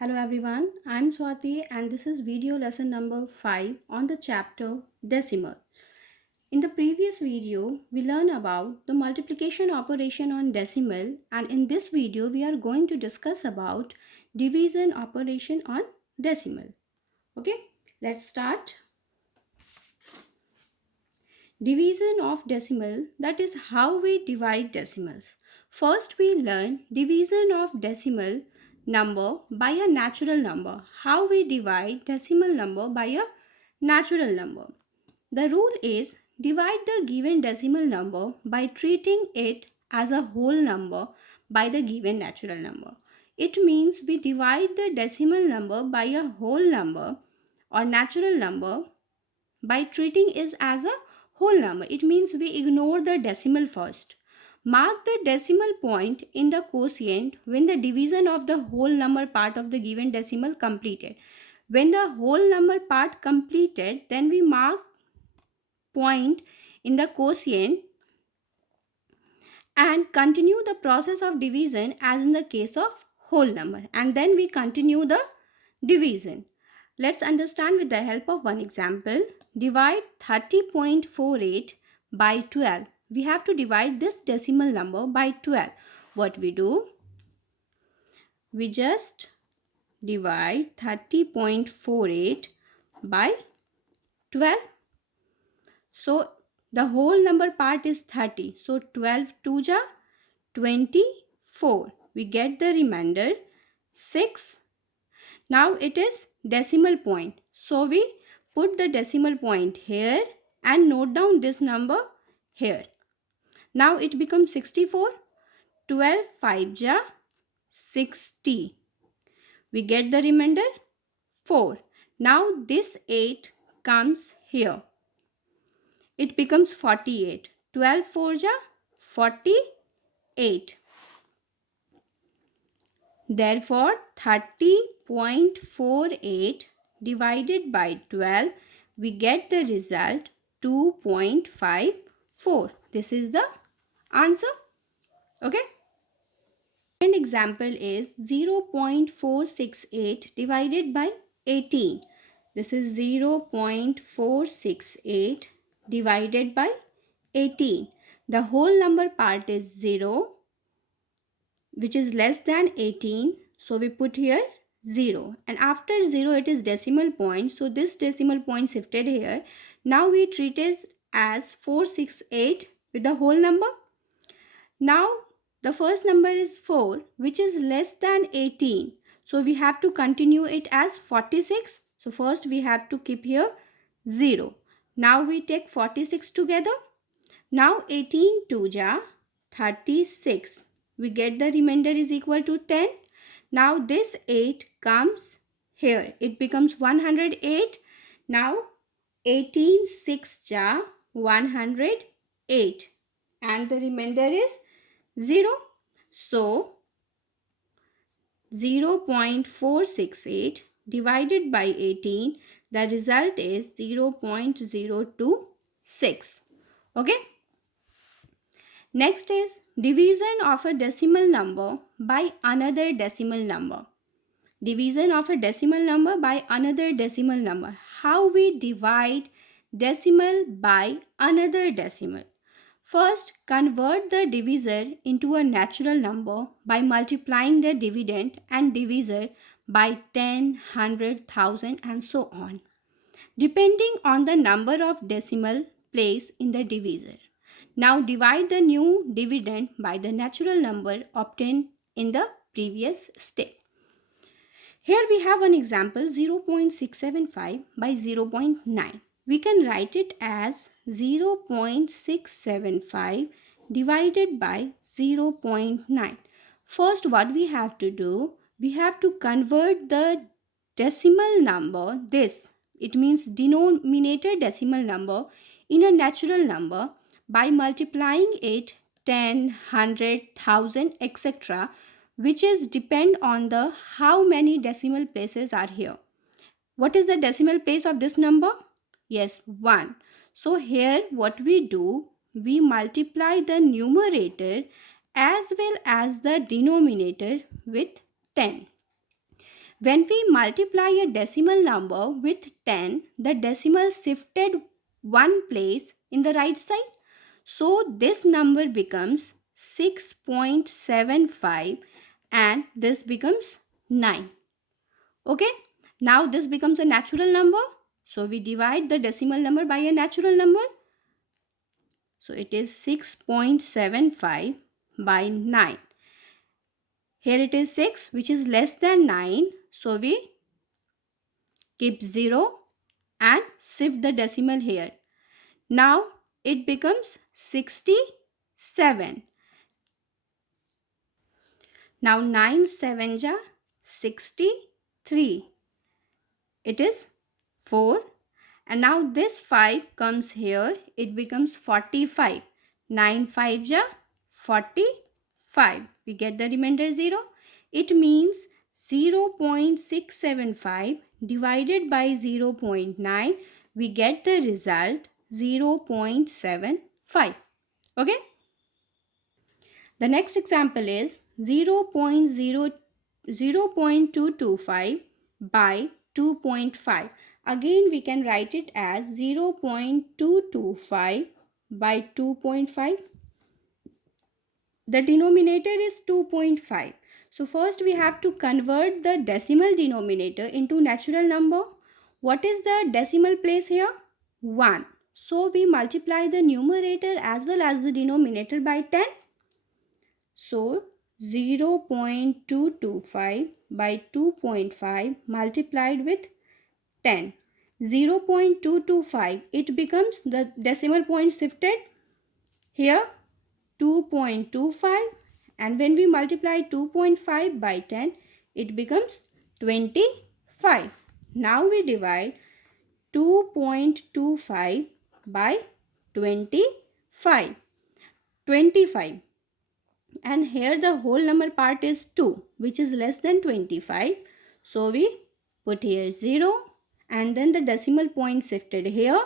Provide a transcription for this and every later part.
Hello everyone, I'm Swati and this is video lesson number 5 on the chapter decimal. In the previous video, we learned about the multiplication operation on decimal, and in this video we are going to discuss about division operation on decimal. Okay, let's start. Division of decimal, that is how we divide decimals. First we learn division of decimal number by a natural number. How we divide decimal number by a natural number. The rule is divide the given decimal number by treating it as a whole number by the given natural number. It means we divide the decimal number by a whole number or natural number by treating it as a whole number. It means we ignore the decimal first. Mark the decimal point in the quotient when the division of the whole number part of the given decimal completed. When the whole number part completed, then we mark point in the quotient and continue the process of division as in the case of whole number, and then we continue the division. Let's understand with the help of one example. Divide 30.48 by 12. We have to divide this decimal number by 12. What we do? We just divide 30.48 by 12. So the whole number part is 30. So 12 2 ja 24. We get the remainder 6. Now it is decimal point. So we put the decimal point here and note down this number here. Now it becomes 64. 12 5 ja 60. We get the remainder 4. Now this 8 comes here. It becomes 48. 12 4 ja 48. Therefore, 30.48 divided by 12, we get the result 2.54. This is the answer. Okay. Second example is 0.468 divided by 18. This is 0.468 divided by 18. The whole number part is 0, which is less than 18. So we put here 0. And after 0, it is decimal point. So this decimal point shifted here. Now we treat it as 468 with the whole number. Now the first number is 4, which is less than 18. So we have to continue it as 46. So first we have to keep here 0. Now we take 46 together. Now 18 2 ja 36. We get the remainder is equal to 10. Now this 8 comes here. It becomes 108. Now 18 6 ja 108. And the remainder is 0. So 0.468 divided by 18, the result is 0.026. Okay. Next is division of a decimal number by another decimal number. Division of a decimal number by another decimal number. How we divide decimal by another decimal? First, convert the divisor into a natural number by multiplying the dividend and divisor by 10, 100, 1000 and so on, depending on the number of decimal placed in the divisor. Now divide the new dividend by the natural number obtained in the previous step. Here we have an example 0.675 by 0.9. We can write it as 0.675 divided by 0.9. First, what we have to do, we have to convert the decimal number, this, it means denominator decimal number, in a natural number by multiplying it 10, 100, 1000, etc., which is depend on the how many decimal places are here. What is the decimal place of this number? Yes, 1. So here what we do, we multiply the numerator as well as the denominator with 10. When we multiply a decimal number with 10, the decimal shifted one place in the right side. So this number becomes 6.75 and this becomes 9. Okay, now this becomes a natural number. So we divide the decimal number by a natural number. So it is 6.75 by 9. Here it is 6 which is less than 9. So we keep 0 and shift the decimal here. Now it becomes 67. Now 9 7 ja 63. It is 4. And now this 5 comes here. It becomes 45. 9 5 ja 45. We get the remainder 0. It means 0.675 divided by 0.9. We get the result 0.75. Okay. The next example is 0.225 by 2.5. Again, we can write it as 0.225 by 2.5. The denominator is 2.5. So first we have to convert the decimal denominator into natural number. What is the decimal place here? 1. So we multiply the numerator as well as the denominator by 10. So 0.225 by 2.5 multiplied with 10. 0.225, it becomes the decimal point shifted here 2.25, and when we multiply 2.5 by 10, it becomes 25. Now we divide 2.25 by 25. 25. And here the whole number part is 2, which is less than 25. So we put here 0 and then the decimal point shifted here.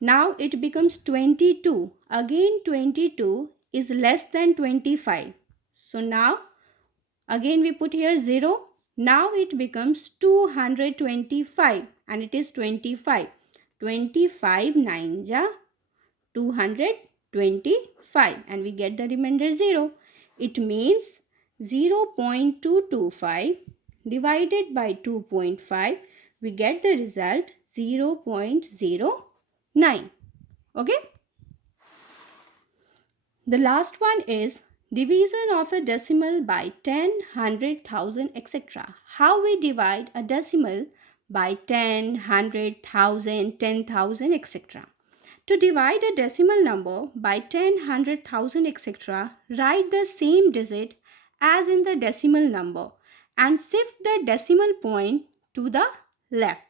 Now it becomes 22. Again 22 is less than 25. So now again we put here 0. Now it becomes 225 and it is 25. 25 9 ja 225 and we get the remainder 0. It means 0.225 divided by 2.5, we get the result 0.09. Okay. The last one is division of a decimal by 10, 100, 1000, etc. How we divide a decimal by 10, 100, 1000, 10,000, etc. To divide a decimal number by 10, 100, 1000, etc., write the same digit as in the decimal number and shift the decimal point to the left.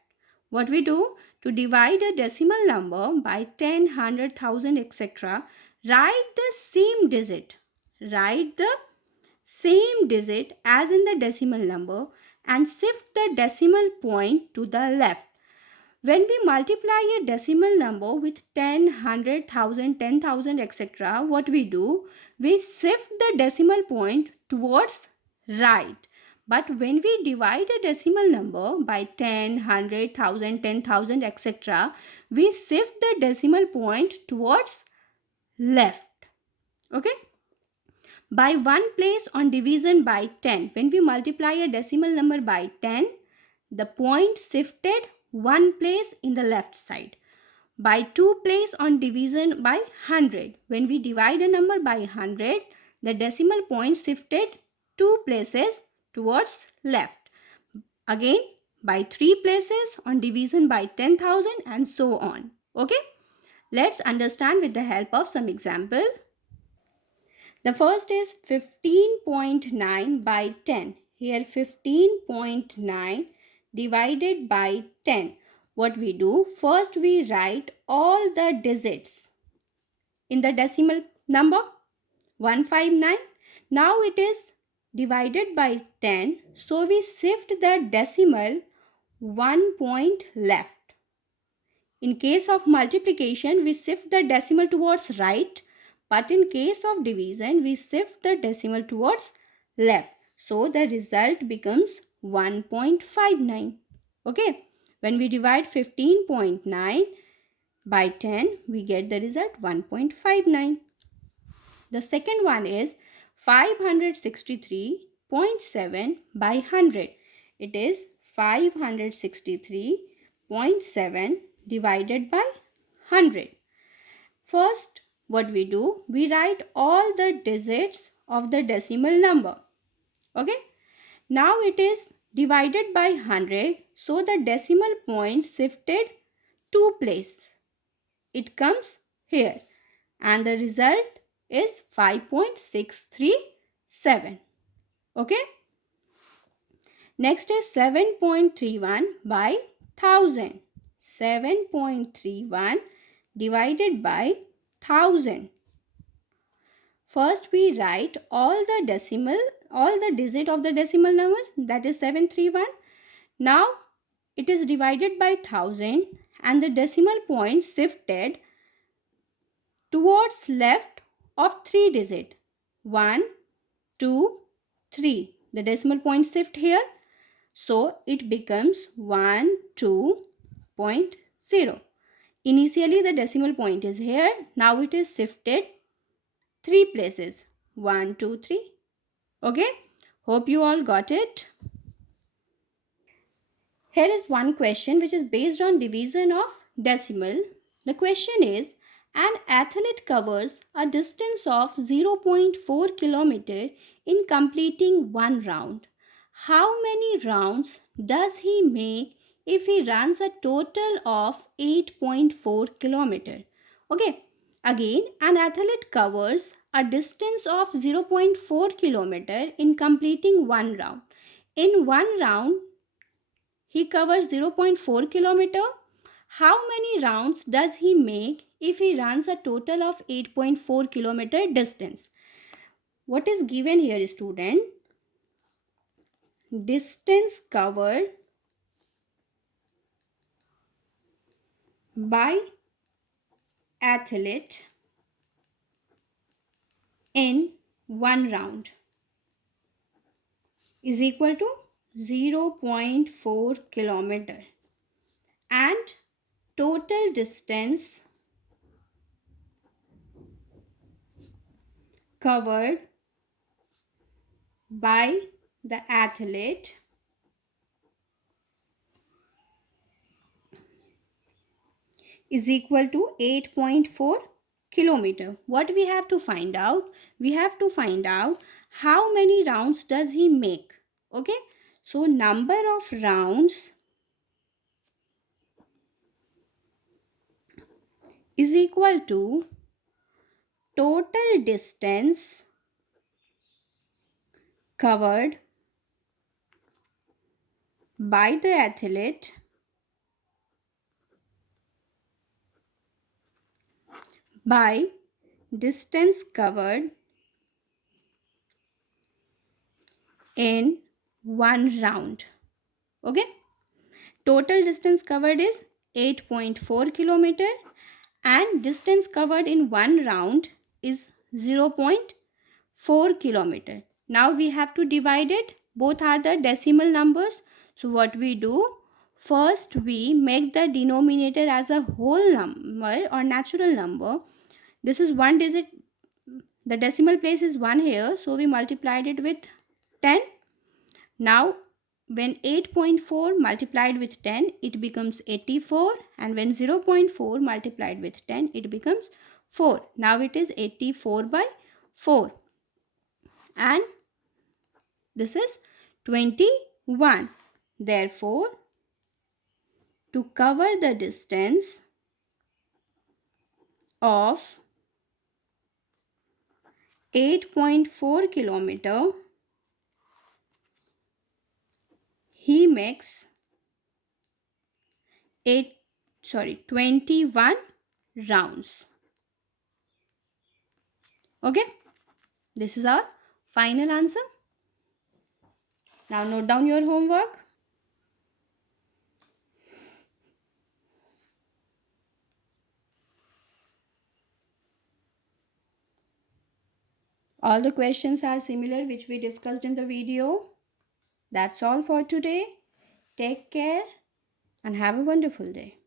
What we do? To divide a decimal number by 10, 100, 1000, etc., write the same digit. Write the same digit as in the decimal number and shift the decimal point to the left. When we multiply a decimal number with 10, 100, 1000, 10,000, etc., what we do? We shift the decimal point towards right. But when we divide a decimal number by 10, 100, 1000, 10,000, etc., we shift the decimal point towards left. Okay? By one place on division by 10, when we multiply a decimal number by 10, the point shifted one place in the left side. By 2 place on division by 100, when we divide a number by 100, the decimal point shifted 2 places towards left. Again, by 3 places on division by 10,000 and so on. Okay? Let's understand with the help of some example. The first is 15.9 by 10. Here 15.9 divided by 10. What we do? First we write all the digits in the decimal number 159. Now it is divided by 10. So we shift the decimal 1 point left. In case of multiplication, we shift the decimal towards right. But in case of division, we shift the decimal towards left. So the result becomes 1.59. Okay, when we divide 15.9 by 10, we get the result 1.59. The second one is 563.7 by 100. It is 563.7 divided by 100. First, what we do, we write all the digits of the decimal number. Okay. Now it is divided by 100. So the decimal point shifted 2 places. It comes here. And the result is 5.637. Okay. Next is 7.31 by 1000. 7.31 divided by 1000. First we write all the digit of the decimal numbers, that is 731. Now it is divided by 1000 and the decimal point shifted towards left of 3 digit. 1, 2, 3. The decimal point shift here. So it becomes 12.0. Initially the decimal point is here. Now it is shifted 3 places. 1, 2, 3. Okay. Hope you all got it. Here is one question which is based on division of decimal. The question is, an athlete covers a distance of 0.4 kilometer in completing one round. How many rounds does he make if he runs a total of 8.4 kilometer? Okay, again, an athlete covers a distance of 0.4 kilometer in completing one round. In one round, he covers 0.4 kilometer. How many rounds does he make if he runs a total of 8.4 kilometer distance? What is given here, student? Distance covered by athlete in one round is equal to 0.4 kilometer, and total distance covered by the athlete is equal to 8.4 kilometer. What we have to find out? We have to find out how many rounds does he make. Okay, so number of rounds is equal to total distance covered by the athlete by distance covered in one round. Okay, total distance covered is 8.4 kilometer and distance covered in one round is 0.4 kilometer. Now we have to divide it. Both are the decimal numbers. So what we do? First we make the denominator as a whole number or natural number. This is one digit. The decimal place is 1 here. So we multiplied it with 10. Now when 8.4 multiplied with 10, it becomes 84, and when 0.4 multiplied with 10, it becomes 4. Now it is 84 by 4, and this is 21. Therefore, to cover the distance of 8.4 kilometer, he makes 21 rounds. Okay, this is our final answer. Now note down your homework. All the questions are similar which we discussed in the video. That's all for today. Take care and have a wonderful day.